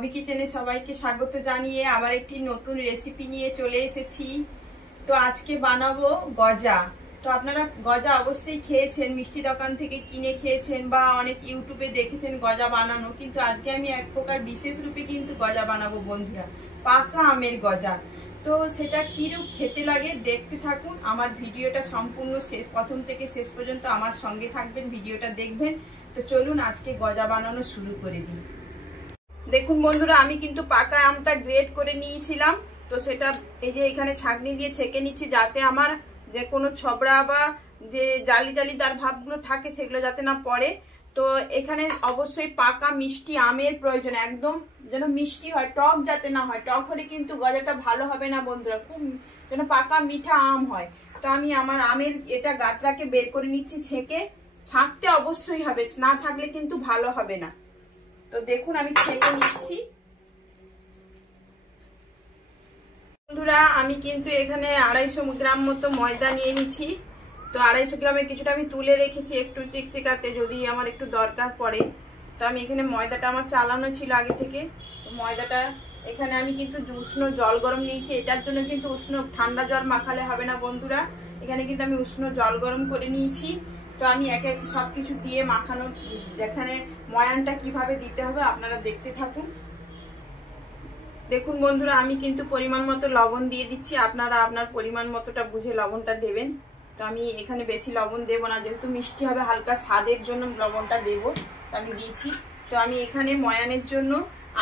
ববি কিচেনে সবাইকে স্বাগত জানিয়ে আবার একটি নতুন রেসিপি নিয়ে চলে এসেছি। তো আজকে বানাবো গজা। তো আপনারা গজা অবশ্যই খেয়েছেন, মিষ্টি দোকান থেকে কিনে খেয়েছেন বা অনেক ইউটিউবে দেখেছেন গজা বানানো, কিন্তু আজকে আমি এক প্রকার বিশেষ রূপে কিন্তু গজা বানাবো বন্ধুরা, পাকা আমের গজা। তো সেটা কিরূপ খেতে লাগে দেখতে থাকুন, আমার ভিডিওটা সম্পূর্ণ প্রথম থেকে শেষ পর্যন্ত আমার সঙ্গে থাকবেন, ভিডিওটা দেখবেন। তো চলুন আজকে গজা বানানো শুরু করে দিই। দেখুন বন্ধুরা, আমি কিন্তু পাকা আমটা গ্রেড করে নিয়েছিলাম। তো সেটা এই যে এখানে ছাঁকনি দিয়ে ছেঁকে নিচ্ছি, যাতে আমার যে কোনো ছবড়া বা যে জালি জালিদার ভাবগুলো থাকে সেগুলো যাতে না পড়ে। তো এখানে অবশ্যই পাকা মিষ্টি আমের প্রয়োজন, একদম যেন মিষ্টি হয়, টক যাতে না হয়। টক হলে কিন্তু গজাটা ভালো হবে না বন্ধুরা, খুব যেন পাকা মিঠা আম হয়। তো আমি আমার আমের এটা গাঁতরাকে বের করে নিচ্ছি ছেঁকে। ছাঁকতে অবশ্যই হবে, না ছাঁকলে কিন্তু ভালো হবে না। তো দেখুন আমি ছেঁকে নিচ্ছি বন্ধুরা। আমি কিন্তু এখানে 250 গ্রাম মতো ময়দা নিয়ে নিচ্ছি। তো 250 গ্রামের কিছুটা আমি তুলে রেখেছি একটু চিকচিকাতে, যদি আমার একটু দরকার পড়ে। তো আমি এখানে ময়দাটা আমার চালানো ছিল আগে থেকে। তো ময়দাটা এখানে আমি কিন্তু উষ্ণ জল গরম নিয়েছি। এটার জন্য কিন্তু উষ্ণ ঠান্ডা জল মাখালে হবে না বন্ধুরা, এখানে কিন্তু আমি উষ্ণ জল গরম করে নিয়েছি। তো আমি এক এক সবকিছু দিয়ে মাখানো, যেখানে ময়ানটা কিভাবে দিতে হবে আপনারা দেখতে থাকুন। দেখুন বন্ধুরা, আমি কিন্তু পরিমাণ মতো লবণ দিয়ে দিচ্ছি, আপনারা আপনার পরিমাণ মতোটা বুঝে লবণটা দেবেন। তো আমি এখানে বেশি লবণ দেবো না, যেহেতু মিষ্টি হবে হালকা স্বাদের জন্য লবণটা দেবো, তো আমি দিয়েছি। তো আমি এখানে ময়ানের জন্য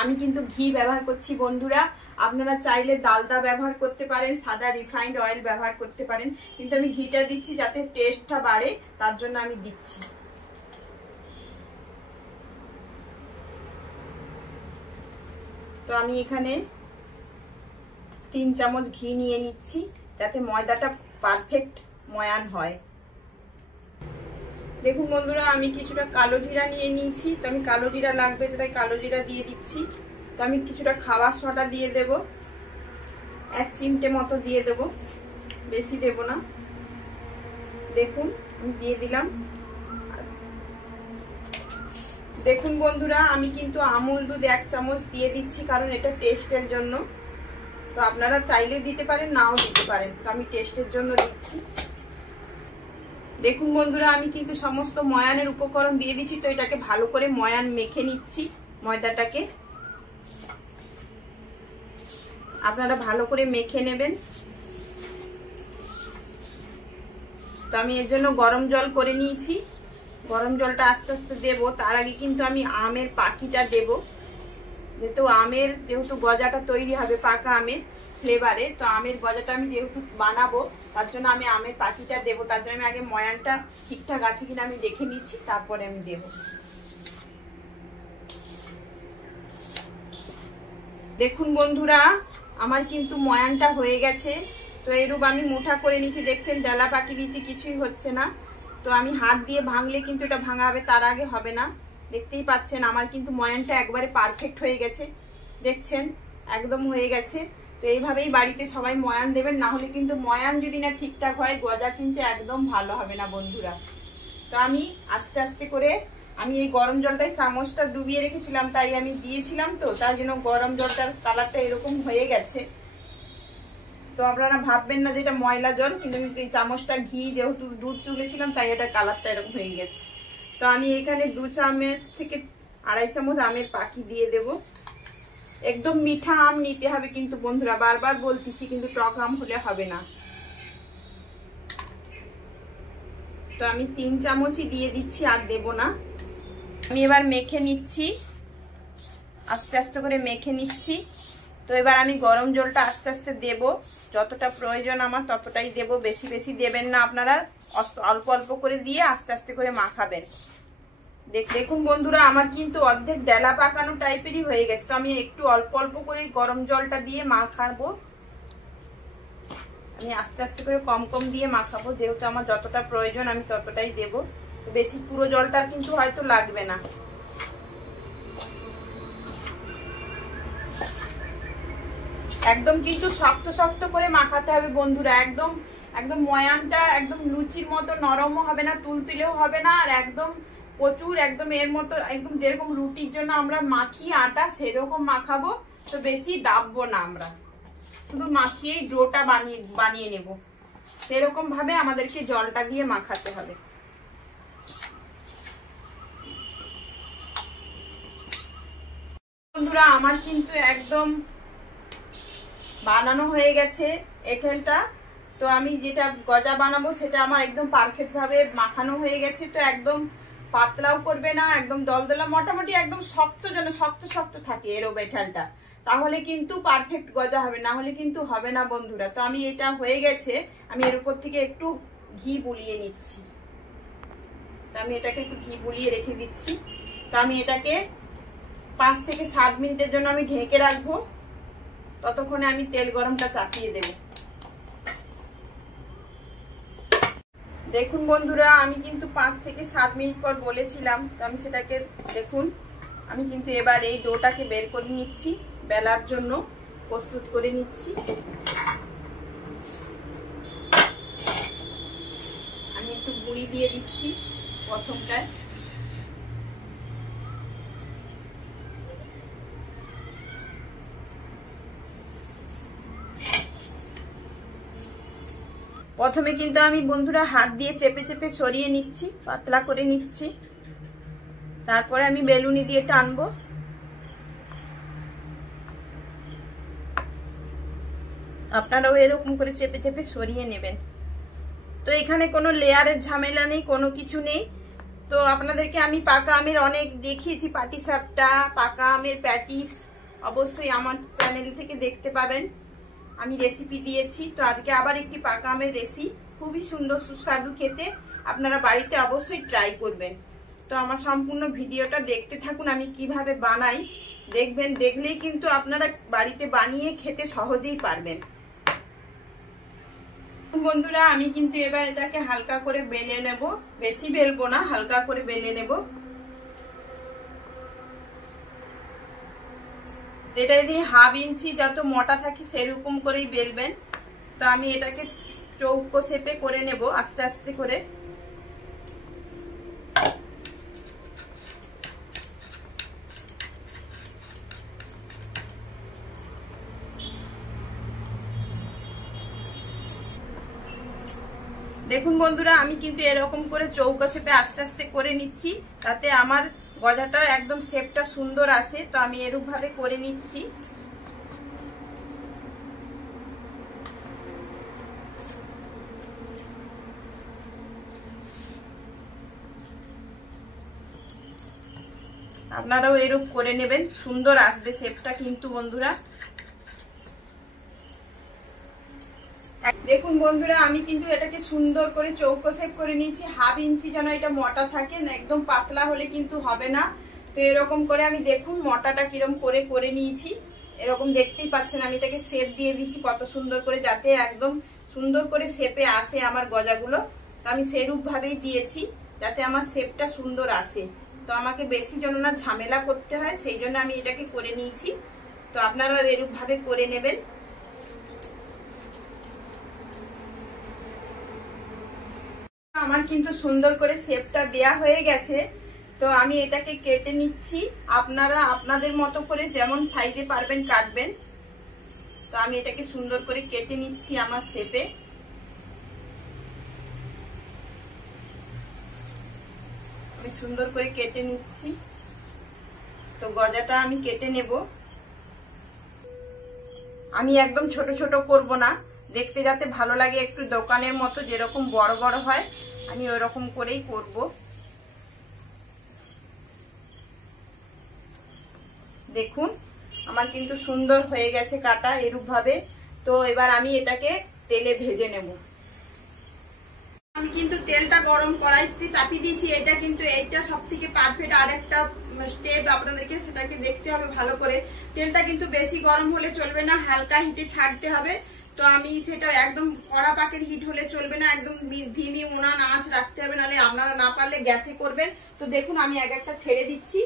আমি কিন্তু ঘি ব্যবহার করছি বন্ধুরা। আপনারা চাইলে ডালডা ব্যবহার করতে পারেন, সাদা রিফাইন্ড অয়েল ব্যবহার করতে পারেন, কিন্তু আমি ঘিটা দিচ্ছি যাতে টেস্টটা বাড়ে, তার জন্য আমি দিচ্ছি। তো আমি এখানে 3 চামচ ঘি নিয়ে নিচ্ছি, যাতে ময়দাটা পারফেক্ট ময়ান হয়। দেখুন বন্ধুরা, আমি কিছুটা কালো জিরা নিয়ে নিয়েছি। তো আমি কালো জিরা লাগবে, তাই কালো জিরা দিয়ে দিচ্ছি। তো আমি কিছুটা খাবার সোডা দিয়ে দেব, 1 চিমটে মতো দিয়ে দেব, বেশি দেব না। দেখুন আমি দিয়ে দিলাম। দেখুন বন্ধুরা, আমি কিন্তু আমুল দুধ 1 চামচ দিয়ে দিচ্ছি, কারণ এটা টেস্টের জন্য। তো আপনারা চাইলে দিতে পারেন, নাও দিতে পারেন, তো আমি টেস্টের জন্য দিচ্ছি। দেখুন বন্ধুরা, আমি কিন্তু সমস্ত ময়ানের উপকরণ দিয়ে দিচ্ছি। তো এটাকে ভালো করে ময়ান মেখে নিচ্ছি, ময়দাটাকে আপনারা ভালো করে মেখে নেবেন। তো আমি এর জন্য গরম জল করে নিয়েছি, গরম জলটা আস্তে আস্তে দেবো। তার আগে কিন্তু আমি আমের পাখিটা দেব, যেহেতু গজাটা তৈরি হবে পাকা আমের ফ্লেভারে। তো আমের গজাটা আমি যেহেতু বানাবো, তার জন্য আমি আমের পাখিটা দেবো। তার জন্য আমি আগে ময়ানটা ঠিকঠাক আছে কিনা আমি দেখে নিচ্ছি, তারপরে আমি দেব। দেখুন বন্ধুরা, আমার কিন্তু ময়ানটা হয়ে গেছে। তো এরূপ আমি মুঠা করে নিচ্ছি, দেখছেন ডালা পাকি দিচ্ছি, কিছুই হচ্ছে না। তো আমি হাত দিয়ে ভাঙলে কিন্তু এটা ভাঙা হবে, তার আগে হবে না। দেখতেই পাচ্ছেন আমার কিন্তু ময়ানটা একবারে পারফেক্ট হয়ে গেছে, দেখছেন একদম হয়ে গেছে। তো এইভাবেই বাড়িতে সবাই ময়ান দেবেন, না হলে কিন্তু ময়ান যদি না ঠিকঠাক হয় গজা কিন্তু একদম ভালো হবে না বন্ধুরা। তো আমি আস্তে আস্তে করে, আমি এই গরম জলটাই চামচটা ডুবিয়ে রেখেছিলাম, তাই আমি দিয়েছিলাম। তো তার জন্য গরম জলটার কালারটা এরকম হয়ে গেছে। তো আপনারা ভাববেন না যে এটা ময়লা জল, কিন্তু আমি এই চামচটা ঘি যেহেতু দুধ চুলেছিলাম, তাই এটা কালারটা এরকম হয়ে গেছে। তো আমি এখানে 2 চামচ থেকে 2.5 চামচ আমের পাখি দিয়ে দেব। একদম মিঠা আম নিতে হবে কিন্তু বন্ধুরা, বারবার বলতেছি, কিন্তু টক আম হলে হবে না। তো আমি 3 চামচই দিয়ে দিচ্ছি, আর দেব না। আমি এবার মেখে নিচ্ছি, আস্তে আস্তে করে মেখে নিচ্ছি। তো এবার আমি গরম জলটা আস্তে আস্তে দেব, যতটা প্রয়োজন আমার ততটাই দেব, বেশি বেশি দেবেন না আপনারা, অল্প অল্প করে দিয়ে আস্তে আস্তে করে মাখাবেন। দেখুন বন্ধুরা, আমার কিন্তু অর্ধেক ডেলা পাকানো টাইপেরই হয়ে গেছে। তো আমি একটু অল্প অল্প করে গরম জলটা দিয়ে মাখাবো, আমি আস্তে আস্তে করে কম কম দিয়ে মাখাবো, যেহেতু আমার যতটা প্রয়োজন আমি ততটাই দেব, বেশি পুরো জলটা কিন্তু হয়তো লাগবে না। একদম কিন্তু শক্ত শক্ত করে মাখাতে হবে বন্ধুরা, একদম একদম ময়ানটা একদম লুচির মতো নরমও হবে না, তুলতুলেও হবে না, আর একদম প্রচুর একদম এর মতো একদম যেরকম রুটির জন্য আমরা মাখি আটা সেরকম মাখাবো। তো বেশি দাববো না, আমরা শুধু মাখিয়েই ডোটা বানিয়ে নেব। সেরকম ভাবে আমাদেরকে জলটা দিয়ে মাখাতে হবে। বন্ধুরা আমার কিন্তু একদম বানানো হয়ে গেছে এঁঠেলটা। তো আমি যেটা গজা বানাবো সেটা আমার একদম পারফেক্ট ভাবে মাখানো হয়ে গেছে। তো একদম পাতলাও করবে না, একদম দলদলা, মোটামুটি একদম শক্ত, যেন শক্ত শক্ত থাকে এরকম এঁঠেলটা, তাহলে কিন্তু পারফেক্ট গজা হবে, না হলে কিন্তু হবে না বন্ধুরা। তো আমি এটা হয়ে গেছে, আমি এর উপর থেকে একটু ঘি বুলিয়ে নিচ্ছি। তো আমি এটাকে একটু ঘি বুলিয়ে রেখে দিচ্ছি। তো আমি এটাকে 5 থেকে 7 মিনিটের জন্য আমি ঢেকে রাখবো। ততক্ষণে আমি তেল গরমটা চাপিয়ে দেব। দেখুন বন্ধুরা আমি কিন্তু 5 থেকে 7 মিনিট পর বলেছিলাম, তো আমি সেটাকে দেখুন আমি কিন্তু এবার এই ডোটাকে বের করে নিচ্ছি, বেলার জন্য প্রস্তুত করে নিচ্ছি। আমি একটু গুঁড়ি দিয়ে দিচ্ছি প্রথমটায়। প্রথমে কিন্তু আমি বন্ধুরা হাত দিয়ে চেপে চেপে সরিয়ে নিচ্ছি, পাতলা করে নিচ্ছি। তারপরে আমি বেলুনি দিয়ে টানবো। আপনারাও এরকম করে চেপে চেপে সরিয়ে নেবেন। তো এখানে কোনো লেয়ারের ঝামেলা নেই, কোনো কিছু নেই। তো আপনাদেরকে আমি পাকা আমের অনেক দেখিয়েছি, পাটিসাপটা, পাকা আমের প্যাটিস, অবশ্যই আমার চ্যানেল থেকে দেখতে পাবেন, আমি রেসিপি দিয়েছি। তো আজকে আবার একটি পাকা আমের রেসিপি, খুবই সুন্দর সুস্বাদু খেতে, আপনারা বাড়িতে অবশ্যই ট্রাই করবেন। তো আমার সম্পূর্ণ ভিডিওটা দেখতে থাকুন, আমি কিভাবে বানাই দেখবেন, দেখলেই কিন্তু আপনারা বাড়িতে বানিয়ে খেতে সহজেই পারবেন। বন্ধুরা আমি কিন্তু এবার এটাকে হালকা করে বেলে নেব, বেশি বেলবো না, হালকা করে বেলে নেব। এটা যদি 1/2 ইঞ্চি যত মোটা থাকে সেরকম করেই বেলবেন। তো আমি এটাকে চৌকো শেপে করে নেব আস্তে আস্তে করে। দেখুন বন্ধুরা আমি কিন্তু এরকম করে চৌকো শেপে আস্তে আস্তে করে নিচ্ছি, তাতে আমার গজাটা একদম শেপটা সুন্দর আসে। তো আমি এরকম ভাবে করে নিচ্ছি। আপনারাও এরকম করে নেবেন, সুন্দর আসবে শেপটা কিন্তু বন্ধুরা। দেখুন বন্ধুরা আমি কিন্তু এটাকে সুন্দর করে চৌকো শেপ করে নিয়েছি। 1/2 ইঞ্চি যেন এটা মোটা থাকে, একদম পাতলা হলে কিন্তু হবে না। তো এরকম করে আমি দেখুন মোটাটা কিরকম করে করে নিয়েছি, এরকম দেখতেই পাচ্ছেন। আমি এটাকে শেপ দিয়ে দিচ্ছি কত সুন্দর করে, যাতে একদম সুন্দর করে শেপে আসে আমার গজাগুলো। তো আমি সেরূপ ভাবেই দিয়েছি যাতে আমার শেপটা সুন্দর আসে। তো আমাকে বেশি যেন না ঝামেলা করতে হয়, সেই জন্য আমি এটাকে করে নিয়েছি। তো আপনারাও এরূপ ভাবে করে নেবেন। আমার কিন্তু সুন্দর করে শেপটা দেয়া হয়ে গেছে। তো আমি এটাকে কেটে নিচ্ছি, আপনারা আপনাদের মতো করে যেমন সাইজে পারবেন কাটবেন। তো আমি এটাকে সুন্দর করে কেটে নিচ্ছি আমার শেপে। আমি সুন্দর করে কেটে নিচ্ছি। তো গজাটা আমি কেটে নেব। আমি একদম ছোট ছোট করব না, দেখতে যাতে ভালো লাগে, একটু দোকানের মতো যেরকম বড় বড় হয় আমি ওই রকম করেই করব। দেখুন আমার কিন্তু সুন্দর হয়ে গেছে কাটা এরূপ ভাবে। তো এবার আমি এটাকে তেলে ভেজে নেব। আমি কিন্তু তেলটা গরম কড়াইতে চাপিয়ে দিয়েছি। এটা কিন্তু এইটা সবথেকে পারফেক্ট আরেকটা স্টেপ, আপনাদেরকে সেটাকে দেখতে হবে ভালো করে। তেলটা কিন্তু বেশি গরম হলে চলবে না, হালকা হিটে ছাড়তে হবে। তো আমি সেটা একদম কড়া পাকের হিট হলে চলবে না, একদম ধিমি উনান আঁচ রাখতে হবে, নাহলে আপনারা না পারলে গ্যাসে করবেন। তো দেখুন আমি এক একটা ছেড়ে দিচ্ছি।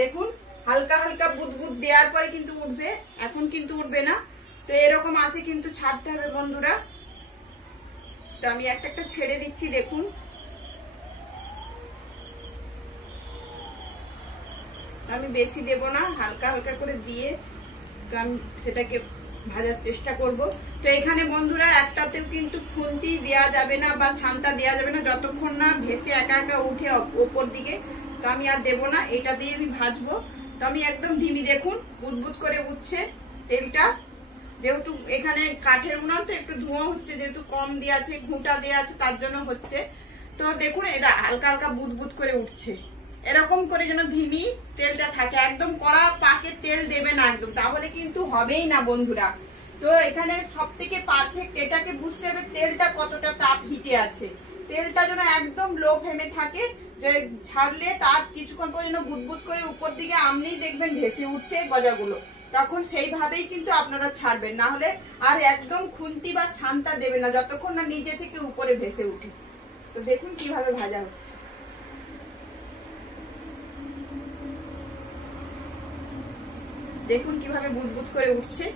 দেখুন হালকা হালকা বুদবুদ দেওয়ার পরে কিন্তু উঠবে, এখন কিন্তু উঠবে না। তো এরকম আছে কিন্তু ছাড়তে হবে বন্ধুরা। তো আমি একটা একটা ছেড়ে দিচ্ছি, দেখুন। আমি বেশি দেব না, হালকা হালকা করে দিয়ে তো আমি সেটাকে ভাজার চেষ্টা করব। তো এখানে বন্ধুরা একটাতেও কিন্তু খুন্তি দেওয়া যাবে না বা ছানটা দেওয়া যাবে না যতক্ষণ না ভেসে একা একা উঠে ওপর দিকে। তো আমি আর দেবো না, এটা দিয়ে আমি ভাজবো। তো আমি একদম ধিমি, দেখুন বুদবুদ করে উঠছে তেলটা। যেহেতু এখানে কাঠের উনান তো একটু ধোঁয়া হচ্ছে, যেহেতু কম দেওয়া আছে, ঘুঁটা দেওয়া আছে, তার জন্য হচ্ছে। তো দেখুন এটা হালকা হালকা বুদবুদ করে উঠছে। এরকম করে যেন ধিমি তেলটা থাকে, একদম কড়া পাকে তেল দেবে না একদম, তাহলে কিন্তু হবেই না বন্ধুরা। তো এখানে সব থেকে পারফেক্ট এটাকে বুঝতে হবে তেলটা কতটা তাপ হিটে আছে। তেলটা যেন একদম লো ফ্লেমে থাকে, যে ছাড়লে তার কিছুক্ষণ পর যেন বুদবুদ করে উপর দিকে আমনেই দেখবেন ভেসে উঠছে গজাগুলো, তখন সেইভাবেই কিন্তু আপনারা ছাড়বেন। না হলে আর একদম খুন্তি বা ছানটা দেবে না যতক্ষণ না নিজে থেকে উপরে ভেসে উঠে। তো দেখুন কিভাবে ভাজা হচ্ছে, দেখুন কিভাবে বুদবুদ করে উঠছে।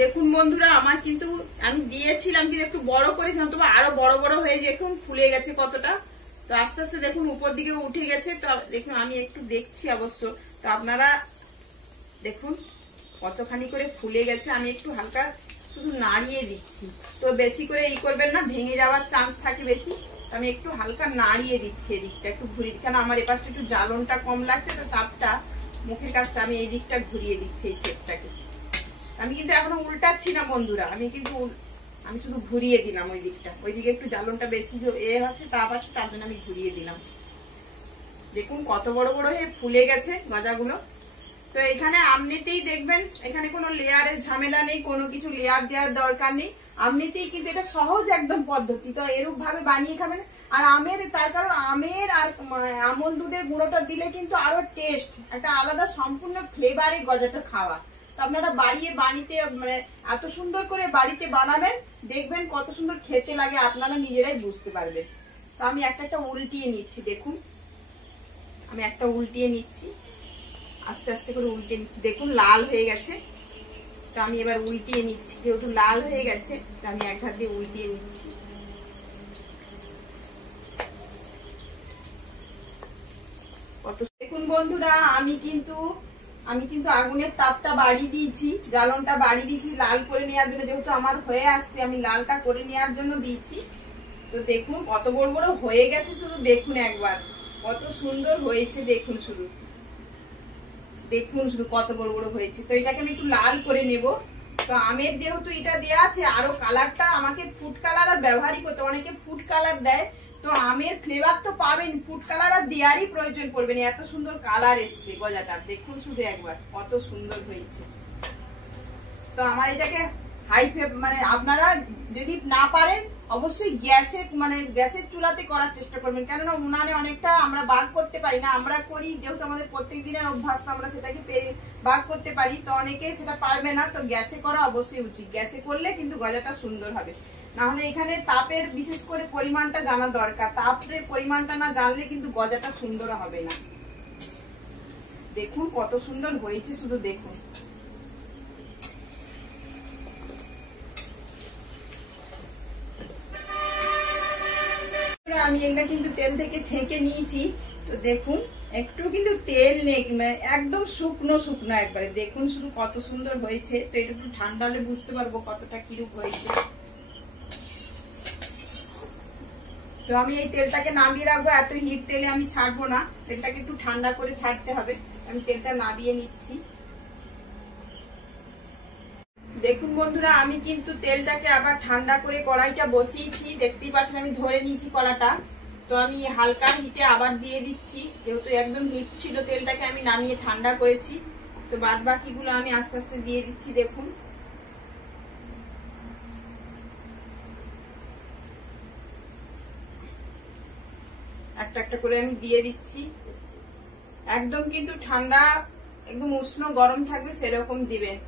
দেখুন বন্ধুরা আমার কিন্তু আমি দিয়েছিলাম কিন্তু একটু বড় করেছিলাম, তবে আরো বড় বড় হয়ে দেখুন ফুলে গেছে কতটা। তো আস্তে আস্তে দেখুন উপর দিকে উঠে গেছে। তো দেখুন আমি একটু দেখছি অবশ্য, তো আপনারা দেখুন কতখানি করে ফুলে গেছে। আমি একটু হালকা শুধু নাড়িয়ে দিচ্ছি, তো বেশি করে ই করবেন না, ভেঙে যাওয়ার চান্স থাকে বেশি। আমি একটু হালকা নাড়িয়ে দিচ্ছি, এদিকটা একটু ঘুরিয়ে, কারণ আমার এপাশটা একটু জ্বালনটা কম লাগছে, তো তাপটা মুখের কাছটা আমি এই দিকটা ঘুরিয়ে দিচ্ছি এই সেটটাকে। আমি কিন্তু এখনো উল্টাচ্ছি না বন্ধুরা, আমি শুধু ঘুরিয়ে দিলাম ওই দিকটা। ওইদিকে একটু জ্বালনটা বেশি আছে, তাপ আছে, তার জন্য আমি ঘুরিয়ে দিলাম। দেখুন কত বড় বড় হয়ে ফুলে গেছে গজাগুলো। তো এখানে আমনিতেই দেখবেন এখানে কোনো লেয়ারের ঝামেলা নেই, কোনো কিছু লেয়ার দেওয়ার দরকার নেই। আমনিতেই কিন্তু এটা সহজ একদম পদ্ধতি। তো এরূপ ভাবে বানিয়ে খাবেন। আর আমের, তার কারণ আমের আর আমল দুধের গুঁড়োটা দিলে কিন্তু আরো টেস্ট, একটা আলাদা সম্পূর্ণ ফ্লেভারে গজাটা খাওয়া। তো আপনারা বাড়িতে মানে এত সুন্দর করে বাড়িতে বানাবেন, দেখবেন কত সুন্দর খেতে লাগে, আপনারা নিজেরাই বুঝতে পারবেন। তো আমি একটা উল্টিয়ে নিচ্ছি, দেখুন আমি একটা উল্টিয়ে নিচ্ছি, আস্তে আস্তে করে উল্টে নিচ্ছি। দেখুন লাল হয়ে গেছে, তো আমি এবার উল্টিয়ে নিচ্ছি। যেহেতু লাল হয়ে গেছে তো আমি এক হাত দিয়ে উল্টিয়ে নিচ্ছি। দেখুন বন্ধুরা আমি কিন্তু আগুনের তাপটা বাড়িয়ে দিয়েছি, জ্বালনটা বাড়িয়ে দিয়েছি লাল করে নেওয়ার জন্য। যেহেতু আমার হয়ে আসছে, আমি লালটা করে নেওয়ার জন্য দিয়েছি। তো দেখুন কত বড় বড় হয়ে গেছে, শুধু দেখুন একবার কত সুন্দর হয়েছে। দেখুন শুধু কত বড় বড় হয়েছে। তো এটাকে আমি একটু লাল করে নেব। তো আমের যেহেতু এটা দেওয়া আছে, আরো কালারটা আমাকে ফুড কালার আর ব্যবহারই করতে, অনেকে ফুড কালার দেয়, তো আমের ফ্লেভার তো পাবেন, ফুড কালার আর দেওয়ারই প্রয়োজন পড়বে না। এত সুন্দর কালার এসছে গজাটা, দেখুন শুধু একবার কত সুন্দর হয়েছে। তো আমার এটাকে হাই মানে আপনারা যদি না পারেন অবশ্যই গ্যাসের চুলাতে করার চেষ্টা করবেন, কেননা উনানে অনেকটা আমরা বাগ করতে পারি না। আমরা করি যেহেতু আমাদের প্রত্যেক দিনের অভ্যাস, তো আমরা সেটাকে বাগ করতে পারি, তো অনেকে সেটা পারবে না। তো গ্যাসে করা অবশ্যই উচিত, গ্যাসে করলে কিন্তু গজাটা সুন্দর হবে। না হলে এখানে তাপের বিশেষ করে পরিমাণটা জানা দরকার, তাপের পরিমাণটা না জানলে কিন্তু গজাটা সুন্দর হবে না। দেখুন কত সুন্দর হয়েছে, শুধু দেখুন। আমি এগুলা কিন্তু তেল থেকে ছেঁকে নিয়েছি। তো দেখুন একটু কিন্তু তেল নেই, একদম শুকনো শুকনো একবারে। দেখুন শুধু কত সুন্দর হয়েছে। তো এটা একটু ঠান্ডা হলে বুঝতে পারবো কতটা কিরূপ হয়েছে। তো আমি এই তেলটাকে নামিয়ে রাখবো, এত হিট তেলে আমি ছাড়বো না, তেলটাকে একটু ঠান্ডা করে ছাড়তে হবে। আমি তেলটা নামিয়ে নিচ্ছি। দেখুন বন্ধুরা আমি কিন্তু তেলটাকে আবার ঠান্ডা করে কড়াইটা বসিয়েছি, দেখতেই পাচ্ছেন আমি ধরে নিয়েছি কড়াটা। তো আমি হালকা হিটে আবার দিয়ে দিচ্ছি, যেহেতু একদম হিট ছিল তেলটাকে আমি নামিয়ে ঠান্ডা করেছি। তো বাদ বাকিগুলো আমি আস্তে আস্তে দিয়ে দিচ্ছি। দেখুন একটা একটা করে আমি দিয়ে দিচ্ছি। একদম কিন্তু ঠান্ডা, একদম উষ্ণ গরম থাকবে সেরকম দিবেন।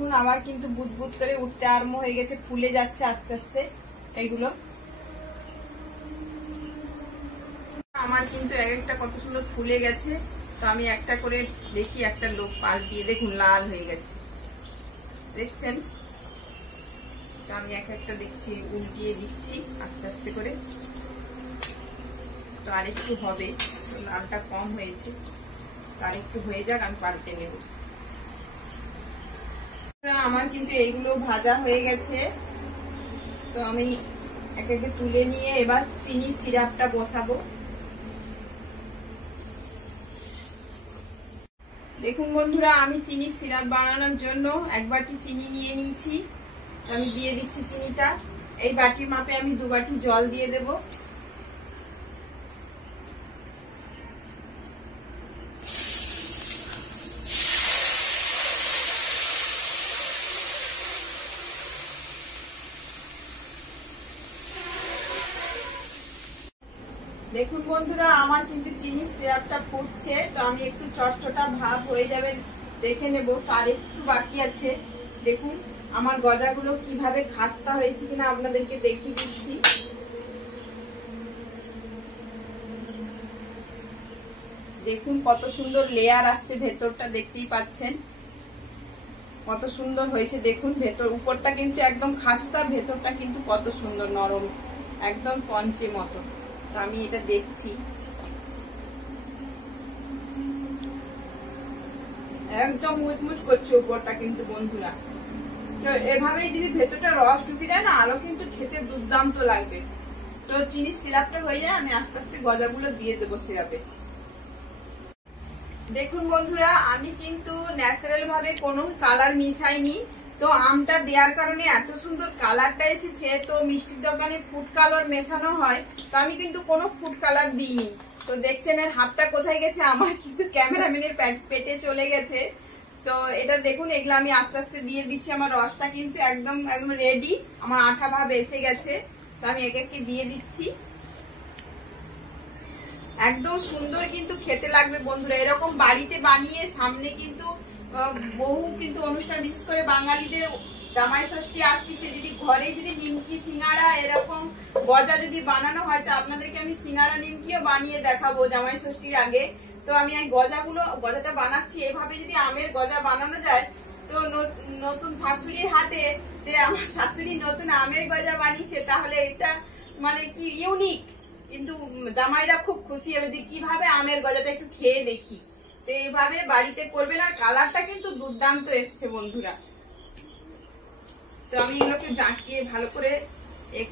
দেখুন আমার কিন্তু বুদবুদ করে উঠতে আরম্ভ হয়ে গেছে, ফুলে যাচ্ছে আস্তে আস্তে এইগুলো। আমার কিন্তু এক একটা কত সুন্দর ফুলে গেছে। তো আমি একটা করে দেখি, একটা লোক পাশ দিয়ে দেখুন লাল হয়ে গেছে, দেখছেন? তো আমি এক একটা দেখছি, উল্টিয়ে দিচ্ছি আস্তে আস্তে করে। তো আরেকটু হবে, লালটা কম হয়েছে, আরেকটু হয়ে যাক, আমি পাল্টে নেব। আমার কিন্তু এইগুলো ভাজা হয়ে গেছে। তো আমি এক একটা তুলে নিয়ে এবার চিনি সিরাপটা বসাবো। দেখুন বন্ধুরা, আমি চিনি সিরাপ বানানোর জন্য এক বাটি চিনি নিয়ে নিয়েছি। আমি দিয়ে দিচ্ছি চিনিটা। এই বাটির মাপে আমি 2 বাটি জল দিয়ে দেব। দেখুন বন্ধুরা, আমার কিন্তু চিনি সিরাপটা ফুটছে। তো আমি একটু চটচটা ভাব হয়ে যাবে দেখে নেব, তার একটু বাকি আছে। দেখুন আমার গজাগুলো কিভাবে খাস্তা হয়েছে কিনা আপনাদেরকে দেখিয়ে দিচ্ছি। দেখুন কত সুন্দর লেয়ার আসছে, ভেতরটা দেখতেই পাচ্ছেন কত সুন্দর হয়েছে। দেখুন ভেতর, উপরটা কিন্তু একদম খাস্তা, ভেতরটা কিন্তু কত সুন্দর নরম, একদম পঞ্চে মতো। তো আমি এটা দেখছি, একদম মুচমুচ করছে উপরটা কিন্তু বন্ধুরা। তো এভাবেই যদি ভেতরটা রস ঢুকে যায় না, আরো কিন্তু খেতে দুর্দান্ত লাগবে। তো চিনির সিরাপটা হয়ে যায়, আমি আস্তে আস্তে গজাগুলো দিয়ে দেবো সিরাপে। দেখুন বন্ধুরা, আমি কিন্তু ন্যাচারাল ভাবে কোনো কালার মিশাইনি। তো আমটা দেওয়ার কারণে এত সুন্দর কালারটা এসেছে। তো মিষ্টির দোকানে ফুড কালার মেশানো হয়, তো আমি কিন্তু কোনো ফুড কালার দিইনি। তো দেখছেন এর হাতটা কোথায় গেছে, আমার কিন্তু ক্যামেরাম্যানের পেটে চলে গেছে। তো এটা দেখুন, এগুলো আমি আস্তে আস্তে দিয়ে দিচ্ছি। আমার রসটা কিন্তু একদম একদম রেডি, আমার আঠা ভাব এসে গেছে। তো আমি একে একে দিয়ে দিচ্ছি। একদম সুন্দর কিন্তু খেতে লাগবে বন্ধুরা। এরকম বাড়িতে বানিয়ে, সামনে কিন্তু বহু কিন্তু অনুষ্ঠান, বিশেষ করে বাঙালিদের জামাই ষষ্ঠী আসছে, যদি ঘরে যদি নিমকি সিঙ্গারা এরকম গজা যদি বানানো হয়, তো আপনাদেরকে আমি সিঙ্গারা নিমকিও বানিয়ে দেখাবো জামাই ষষ্ঠীর আগে। তো আমি এই গজাটা বানাচ্ছি। এভাবে যদি আমের গজা বানানো যায়, তো নতুন শাশুড়ির হাতে, যে আমার শাশুড়ি নতুন আমের গজা বানিয়েছে, তাহলে এটা মানে কি ইউনিক। কিন্তু জামাইরা খুব খুশি হবে যে কিভাবে আমের গজাটা একটু খেয়ে দেখি। তো এইভাবে বাড়িতে করবেন, আর কালারটা কিন্তু দুর্দান্ত এসছে বন্ধুরা। তো আমি এগুলোকে জাঁকিয়ে ভালো করে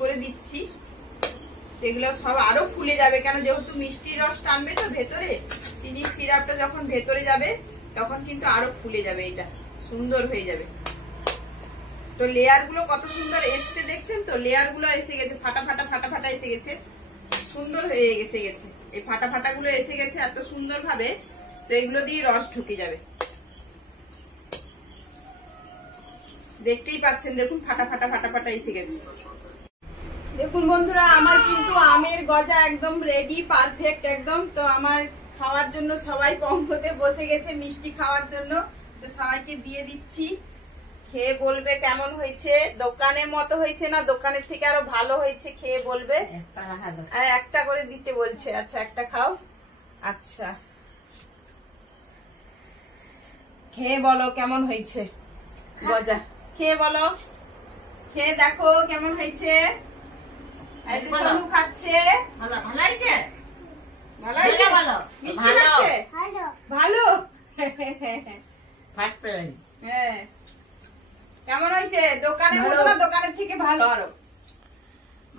করে দিচ্ছি। এগুলো সব আরো ফুলে যাবে, কেন যেহেতু মিষ্টির রস টানবে তো ভেতরে, চিনির সিরাপটা যখন ভেতরে যাবে তখন কিন্তু আরো ফুলে যাবে, এটা সুন্দর হয়ে যাবে। তো লেয়ার গুলো কত সুন্দর এসছে দেখছেন তো, লেয়ার গুলো এসে গেছে, ফাটা ফাটা এসে গেছে, সুন্দর হয়ে গেছে। এই ফাটা ফাটা গুলো এসে গেছে এত সুন্দর ভাবে। তো এগুলো দিয়ে রস ঢুকে যাবে, দেখতেই পাচ্ছেন। দেখুন ফাটা ফাটা এসে গেছে। দেখুন বন্ধুরা, আমার কিন্তু আমের গজা একদম রেডি, পারফেক্ট একদম। তো আমার খাওয়ার জন্য সবাই পঙ্কতে বসে গেছে, মিষ্টি খাওয়ার জন্য। তো সবাইকে দিয়ে দিচ্ছি, খেয়ে বলবে কেমন হয়েছে। দোকানের মতো হয়েছে না, দোকানের থেকে আরো ভালো হয়েছে, খেয়ে বলবে। একটা করে দিতে বলছে। আচ্ছা একটা খাও। আচ্ছা খেয়ে বলো কেমন হয়েছে গজা, খেয়ে বলো, খেয়ে দেখো কেমন হয়েছে। খাচ্ছে ভালো হয়েছে, ভালো হয়েছে, ভালো মিষ্টি লাগছে, ভালো। হ্যাঁ কেমন হয়েছে? দোকানের মতো না, দোকানের থেকে ভালো, আরো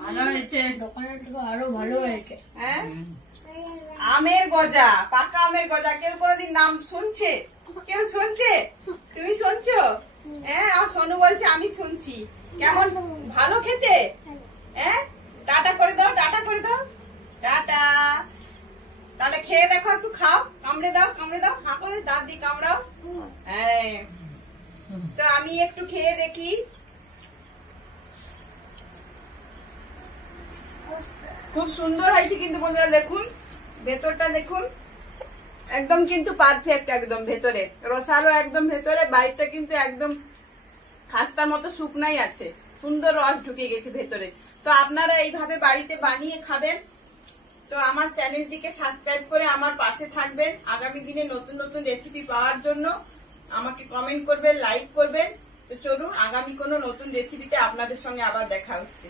ভালো হয়েছে, দোকানের থেকে আরো ভালো হয়েছে। হ্যাঁ আমের গজা, পাকা আমের গজা। কেউ কোনোদিন নাম শুনছে? কেউ শুনছে? তুমি শুনছো? হ্যাঁ আমার সোনু বলছে আমি শুনছি। কেমন ভালো খেতে? হ্যাঁ টাটা করে দাও, টাটা করে দাও, টাটা। তাহলে খেয়ে দেখো, একটু খাও, কামড়ে দাও, হা করে দাঁত দিয়ে কামড়াও। হ্যাঁ তো আমি একটু খেয়ে দেখি। খুব সুন্দর হয়েছে কিন্তু বন্ধুরা, দেখুন ভেতরটা দেখুন, একদম কিন্তু পারফেক্ট, একদম ভেতরে রসালো, একদম ভেতরে, বাইরটা কিন্তু একদম খাস্তার মতো শুকনাই আছে, সুন্দর রস ঢুকে গেছে ভেতরে। তো আপনারা এইভাবে বাড়িতে বানিয়ে খাবেন। তো আমার চ্যানেলটিকে সাবস্ক্রাইব করে আমার পাশে থাকবেন। আগামী দিনে নতুন নতুন রেসিপি পাওয়ার জন্য আমাকে কমেন্ট করবেন, লাইক করবেন। তো চলুন আগামী কোনো নতুন রেসিপিতে আপনাদের সঙ্গে আবার দেখা হচ্ছে।